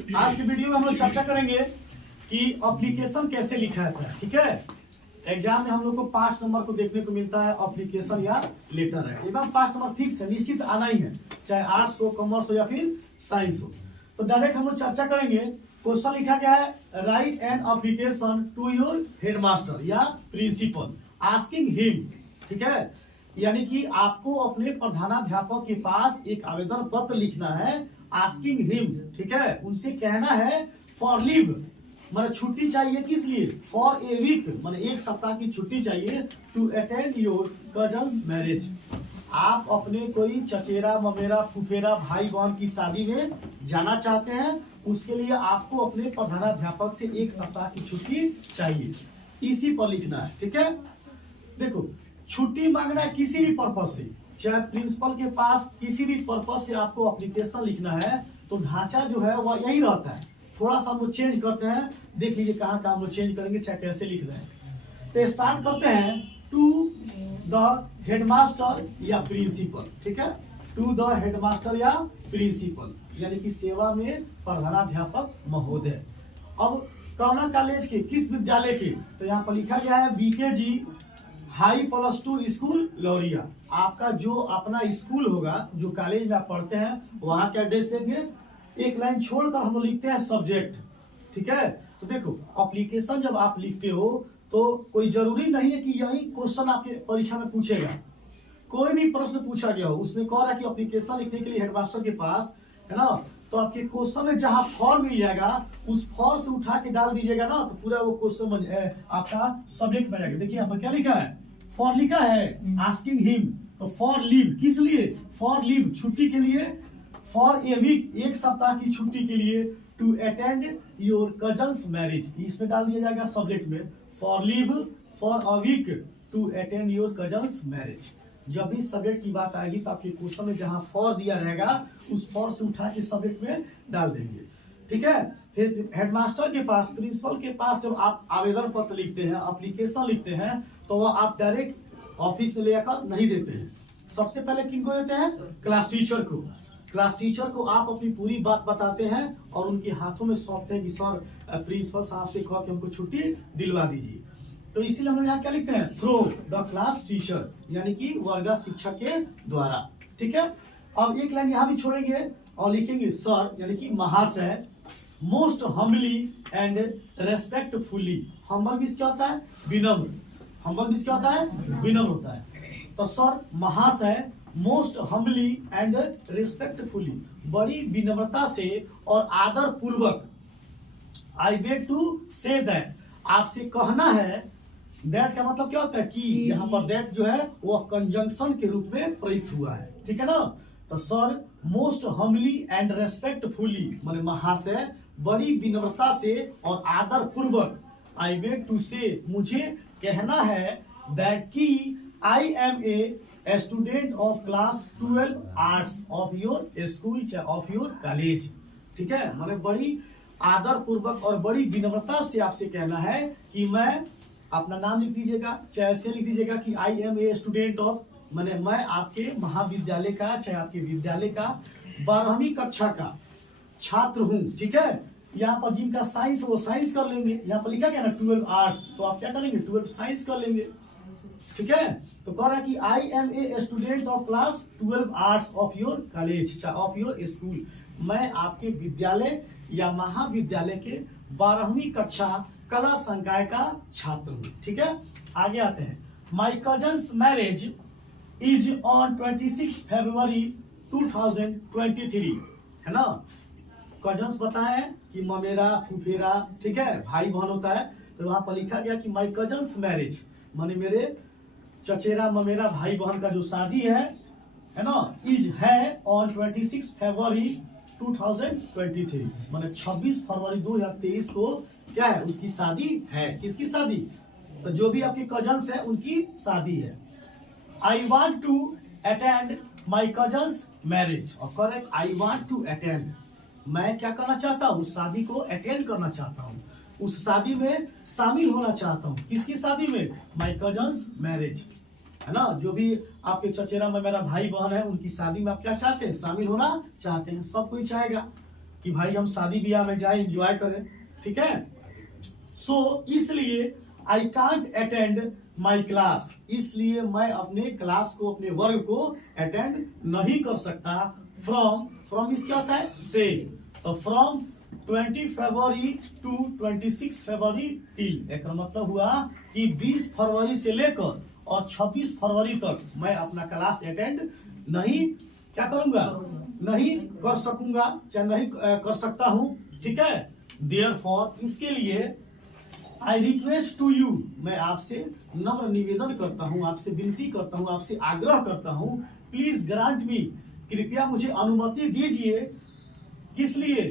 आज की वीडियो में हम लोग चर्चा करेंगे कि एप्लीकेशन कैसे लिखा जाता है। ठीक है, एग्जाम में हम लोग को 5 नंबर को देखने को मिलता है, एप्लीकेशन या लेटर है। एकदम 5 नंबर फिक्स है, निश्चित आना ही है, चाहे आर्ट्स हो, कॉमर्स हो या फिर साइंस हो। तो डायरेक्ट हम लोग चर्चा करेंगे। क्वेश्चन लिखा गया है, write an application to your headmaster या प्रिंसिपल आस्किंग हिम। ठीक है, यानी कि आपको अपने प्रधानाध्यापक के पास एक आवेदन पत्र लिखना है, आस्किंग हिम। ठीक है, उनसे कहना है फॉर लीव, मतलब छुट्टी चाहिए, किस लिए? फॉर ए वीक, मतलब एक सप्ताह की छुट्टी चाहिए, to attend your cousin's marriage. आप अपने कोई चचेरा ममेरा फुफेरा भाई बहन की शादी में जाना चाहते हैं, उसके लिए आपको अपने प्रधानाध्यापक से एक सप्ताह की छुट्टी चाहिए, इसी पर लिखना है। ठीक है, देखो छुट्टी मांगना है किसी भी पर्पज से, चाहे प्रिंसिपल के पास किसी भी पर्पज से आपको एप्लीकेशन लिखना है, तो ढांचा जो है वह यही रहता है। थोड़ा सा हम लोग चेंज करते हैं, देख लीजिए कहाँ कहाँ हम लोग चेंज करेंगे, चाहे कैसे लिख रहे हैं। तो स्टार्ट करते हैं, टू द हेडमास्टर या प्रिंसिपल। ठीक है, टू द हेडमास्टर या प्रिंसिपल, यानी कि सेवा में प्रधानाध्यापक महोदय। अब कौना कॉलेज के, किस विद्यालय के, तो यहाँ पर लिखा गया है बीकेजी हाई +2 स्कूल लौरिया। आपका जो अपना स्कूल होगा, जो कॉलेज में आप पढ़ते हैं, वहां का एड्रेस देंगे। एक लाइन छोड़कर हम लोग लिखते हैं सब्जेक्ट। ठीक है, तो देखो एप्लीकेशन जब आप लिखते हो तो कोई जरूरी नहीं है कि यही क्वेश्चन आपके परीक्षा में पूछेगा। कोई भी प्रश्न पूछा गया हो, उसमें कह रहा है कि एप्लीकेशन लिखने के लिए हेडमास्टर के पास है ना, तो आपके क्वेश्चन में जहां फॉर मिल जाएगा, उस फॉर से उठा के डाल दीजिएगा ना, तो पूरा वो क्वेश्चन आपका सब्जेक्ट बन जाएगा। देखिए यहाँ पर क्या लिखा है, फॉर लिखा है, आस्किंग हिम, तो फॉर लीव, किस लिए? फॉर लीव, छुट्टी के लिए। फॉर ए वीक, एक सप्ताह की छुट्टी के लिए। To attend your cousin's marriage, इसमें डाल दिया जाएगा सब्जेक्ट में, for leave for a week to attend your cousin's marriage. जब भी सब्जेक्ट की बात आएगी तो आपके क्वेश्चन में जहां फॉर दिया रहेगा, उस फॉर से उठा के सब्जेक्ट में डाल देंगे। ठीक है, फिर हेडमास्टर के पास, प्रिंसिपल के पास जब आप आवेदन पत्र लिखते हैं, एप्लीकेशन लिखते हैं, तो वह आप डायरेक्ट ऑफिस में लेकर नहीं देते हैं। सबसे पहले किनको देते हैं? क्लास टीचर को। क्लास टीचर को आप अपनी पूरी बात बताते हैं और उनके हाथों में सौंपते हैं कि सर प्रिंसिपल साहब से कहो कि हमको छुट्टी दिलवा दीजिए। तो इसीलिए हम लोग यहाँ क्या लिखते हैं? थ्रू द क्लास टीचर, यानी कि वर्ग शिक्षक के द्वारा। ठीक है, अब एक लाइन यहाँ भी छोड़ेंगे और लिखेंगे सर, यानी कि महाशय, most humbly and respectfully. Humble भी क्या होता है? विनम्र। हम्बल भी क्या होता है? विनम्र होता है। तो सर महाशय, मोस्ट हम्बली एंड रिस्पेक्टफुली, बड़ी विनम्रता से और आदर पूर्वक, I beg to say that, आपसे कहना है। दैट का मतलब क्या होता है? कि यहाँ पर दैट जो है वह कंजंक्शन के रूप में प्रयुक्त हुआ है। ठीक है ना, तो sir most humbly and respectfully, माने महाशय, बड़ी विनम्रता से और आदर पूर्वक, आई बेग टू से, मुझे कहना है, दैट की I am a student of class 12 arts of your school of your college. ठीक है, माने बड़ी आदर पूर्वक और बड़ी विनम्रता से आपसे कहना है कि मैं, अपना नाम लिख दीजिएगा, चाहे ऐसे लिख दीजिएगा कि I am a student of, माने मैं आपके महाविद्यालय का, चाहे आपके विद्यालय का 12वीं कक्षा का छात्र हूँ। ठीक है, यहाँ पर जिनका साइंस वो साइंस कर लेंगे, यहाँ पर लिखा गया ना 12 आर्ट्स, तो आप क्या करेंगे? 12 साइंस कर लेंगे। ठीक है, तो कह रहा है कि I am a student of class 12 arts of your college of your school, मैं आपके विद्यालय या महाविद्यालय के 12वीं कक्षा कला संकाय का छात्र हूँ। ठीक है, आगे आते हैं। माई कजन्स मैरिज इज ऑन 26 फरवरी 2023, है ना। कजन्स बताए कि ममेरा फुफेरा, ठीक है, भाई बहन होता है, तो वहां पर लिखा गया कि माई कजन्स मैरिज, माने मेरे चचेरा ममेरा भाई बहन का जो शादी है ना, इज है ऑन 26 फरवरी 2023, माने 26 फरवरी 2023 को क्या है? उसकी शादी है। किसकी शादी? तो जो भी आपके कजन्स है उनकी शादी है। I want to attend my cousin's marriage, और correct, I want to attend, मैं क्या करना चाहता हूँ? शादी को अटेंड करना चाहता हूँ, उस शादी में शामिल होना चाहता हूँ। किसकी शादी में? माई कजन्स मैरिज, है ना। जो भी आपके चचेरा में मेरा भाई बहन है, उनकी शादी में आप क्या चाहते हैं? शामिल होना चाहते हैं। सब कोई चाहेगा, कि भाई हम शादी ब्याह में जाए, एंजॉय करें, ठीक है। सो इसलिए I can't attend my class, इसलिए मैं अपने क्लास को, अपने वर्ग को अटेंड नहीं कर सकता। फ्रॉम मीन्स क्या होता है, से, तो from 20 February to 26 February till, एक मतलब हुआ कि 20 फरवरी से लेकर और 26 फरवरी तक मैं अपना क्लास अटेंड नहीं क्या करूंगा, नहीं कर सकूंगा, चाहे नहीं कर सकता हूं, ठीक है। देयरफॉर, इसके लिए आई रिक्वेस्ट टू यू, मैं आपसे नम्र निवेदन करता हूं, आपसे विनती करता हूं, आपसे आग्रह करता हूं, प्लीज ग्रांट मी, कृपया मुझे अनुमति दीजिए। किस लिए,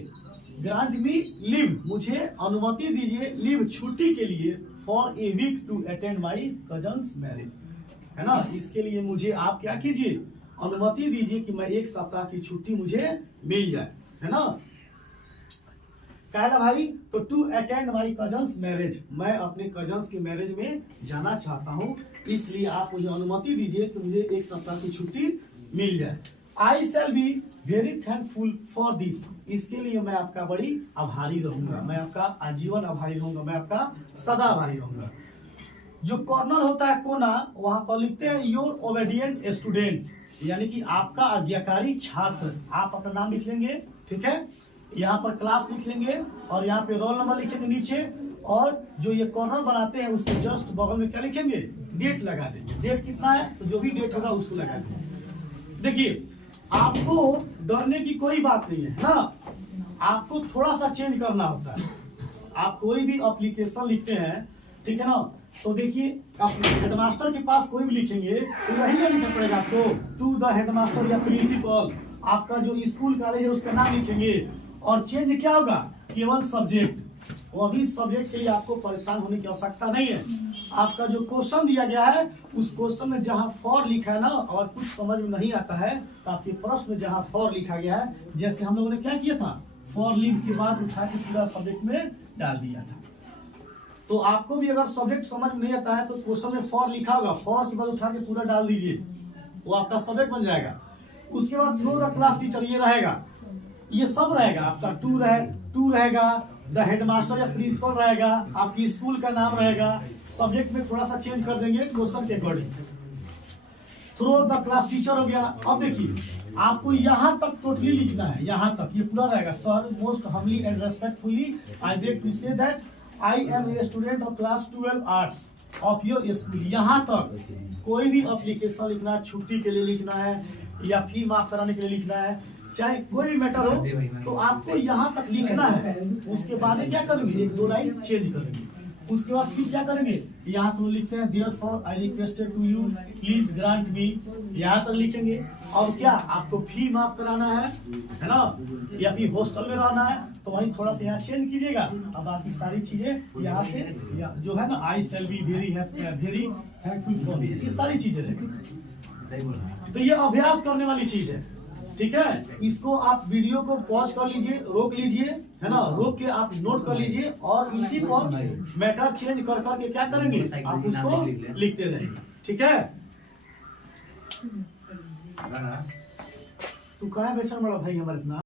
ग्रांट मी लीव, मुझे अनुमति दीजिए, लीव छुट्टी के लिए, for a week to attend my cousin's marriage, है ना। इसके लिए मुझे आप क्या कीजिए, अनुमति दीजिए कि मैं एक सप्ताह की छुट्टी मुझे मिल जाए, है ना। कहला भाई, तो to attend my cousin's marriage, मैं अपने कजन्स के मैरिज में जाना चाहता हूँ, इसलिए आप मुझे अनुमति दीजिए कि मुझे एक सप्ताह की छुट्टी मिल जाए। I shall be very thankful for this, इसके लिए मैं आपका बड़ी आभारी रहूंगा, मैं आपका आजीवन आभारी रहूंगा, मैं आपका सदा आभारी रहूंगा। जो कॉर्नर होता है कोना, वहां पर लिखते हैं योर ओबेडिएंट स्टूडेंट, यानी कि आपका आज्ञाकारी छात्र, आप अपना नाम लिख लेंगे, ठीक है। यहाँ पर क्लास लिख लेंगे और यहाँ पे रोल नंबर लिखेंगे नीचे, और जो ये कॉर्नर बनाते हैं उसके जस्ट बगल में क्या लिखेंगे, डेट लगा देंगे। डेट कितना है, तो जो भी डेट होगा उसको लगा देंगे। देखिए, आपको डरने की कोई बात नहीं है ना, आपको थोड़ा सा चेंज करना होता है। आप कोई भी एप्लीकेशन लिखते हैं, ठीक है ना, तो देखिए आप हेडमास्टर के पास कोई भी लिखेंगे तो यही लिखना पड़ेगा आपको, टू द हेडमास्टर या प्रिंसिपल, आपका जो स्कूल कॉलेज है उसका नाम लिखेंगे। और चेंज क्या होगा, केवल सब्जेक्ट, वो अभी सब्जेक्ट के लिए आपको परेशान होने की आवश्यकता नहीं है। आपका जो क्वेश्चन दिया गया है उस क्वेश्चन में जहां फॉर लिखा है ना, और कुछ समझ में नहीं आता है तो आपके प्रश्न में जहां फॉर लिखा गया है, जैसे हम लोगों ने क्या किया था, फॉर लीव के बाद उठा के पूरा सब्जेक्ट में डाल दिया था। तो आपको भी अगर सब्जेक्ट समझ में नहीं आता है तो क्वेश्चन में फॉर लिखा होगा, फॉर के बाद उठा के पूरा डाल दीजिए, वो आपका सब्जेक्ट बन जाएगा। उसके बाद थ्रू द क्लास टीचर ये रहेगा, ये सब रहेगा आपका, टू रहेगा, द हेडमास्टर या प्रिंसिपल रहेगा, आपकी स्कूल का नाम रहेगा। सब्जेक्ट में थोड़ा सा चेंज कर देंगे क्वेश्चन के according. Through the class teacher हो गया। अब देखिए, आपको यहाँ तक टोटली लिखना है, यहाँ तक ये पूरा रहेगा। Sir, most humbly and respectfully I beg to say that I am a student of class 12 arts of your school. यहाँ तक कोई भी एप्लीकेशन लिखना है, छुट्टी के लिए लिखना है या फी माफ कराने के लिए लिखना है, चाहे कोई भी मैटर हो, तो आपको यहाँ तक लिखना है। उसके बाद क्या करेंगे, एक दो लाइन चेंज करेंगे। उसके बाद फिर क्या करेंगे, यहाँ से लिखते हैं therefore I requested to you please grant me, यहाँ तक लिखेंगे। और क्या आपको फी माफ कराना है ना, या फिर हॉस्टल में रहना है तो वही थोड़ा सा यहाँ चेंज कीजिएगा। अब बाकी सारी चीजें यहाँ से जो है ना, I shall be very thankful for this, ये सारी चीजें रहेंगी। तो ये अभ्यास करने वाली चीज है, ठीक है। इसको आप वीडियो को पॉज कर लीजिए, रोक लीजिए, है ना, रोक के आप नोट कर लीजिए और इसी पर मैटर चेंज कर करके क्या करेंगे, आप उसको लिखते रहेंगे, ठीक है। तू कहाँ बेचने वाला भाई हमारे इतना